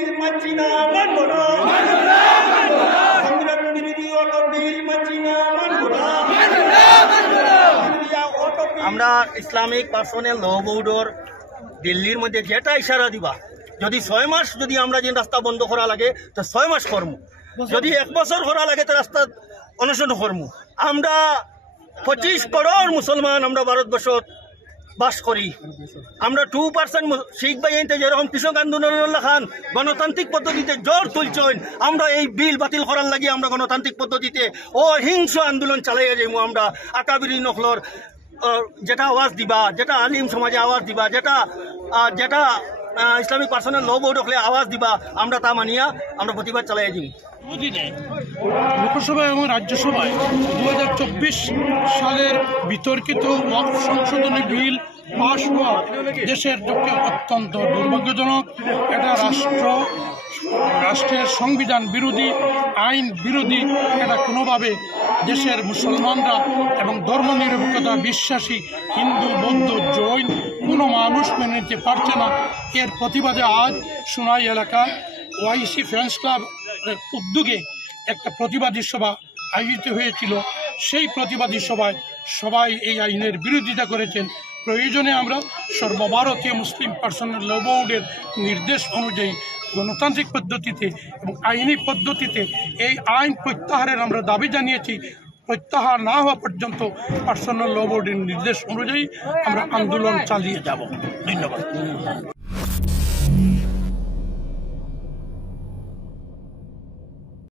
বিল মানছি না, মানব না। সংবিধান বিরোধী অটো বিল মানছি না, মানব না। আমরা ইসলামিক পার্সোনাল ল বোর্ডর দিল্লির মধ্যে যেটা ইশারা দিবা, যদি 6 মাস যদি আমরা যে রাস্তা বন্ধ করা লাগে তো 6 মাস করমু, যদি 1 বছর করা লাগে তো রাস্তা অনশন করমু। আমরা 25 করোড় মুসলমান আমরা ভারতবর্ষ বাস করি। আমরা 2% শিখ ভাই যেরকম কৃষক আন্দোলন খান গণতান্ত্রিক পদ্ধতিতে জোর তুলছেন, আমরা এই বিল বাতিল করার লাগে আমরা গণতান্ত্রিক পদ্ধতিতে অহিংস আন্দোলন চালাইয়া যাইমু। আমরা আকাবিরি নকলর যেটা আওয়াজ দিবা, যেটা আলিম সমাজে আওয়াজ দিবা, যেটা যেটা ইসলামিক পার্সোনাল ল বোর্ড হলে আওয়াজ দিবা, আমরা তা মানিয়া আমরা প্রতিবাদ চালাইয়া যাই। লোকসভায় এবং রাজ্যসভায় 2024 সালের বিতর্কিত ওয়াকফ সংশোধনী বিল পাশ হওয়া দেশের পক্ষে অত্যন্ত দুর্ভাগ্যজনক। এটা রাষ্ট্রের সংবিধান বিরোধী, আইন বিরোধী। এটা কোনোভাবে দেশের মুসলমানরা এবং ধর্মনিরপেক্ষতা বিশ্বাসী হিন্দু, বৌদ্ধ, জৈন কোনো মানুষ মেনে নিতে পারছে না। এর প্রতিবাদে আজ সোনাই এলাকায় ওআইসি ফ্রেন্ডস ক্লাব উদ্যোগে একটা প্রতিবাদী সভা আয়োজিত হয়েছিল। সেই প্রতিবাদী সভায় সবাই এই আইনের বিরোধিতা করেছেন। প্রয়োজনে আমরা সর্বভারতীয় মুসলিম পার্সোনাল ল বোর্ডের নির্দেশ অনুযায়ী গণতান্ত্রিক পদ্ধতিতে এবং আইনি পদ্ধতিতে এই আইন প্রত্যাহারের আমরা দাবি জানিয়েছি। প্রত্যাহার না হওয়া পর্যন্ত পার্সোনাল ল বোর্ডের নির্দেশ অনুযায়ী আমরা আন্দোলন চালিয়ে যাব। ধন্যবাদ।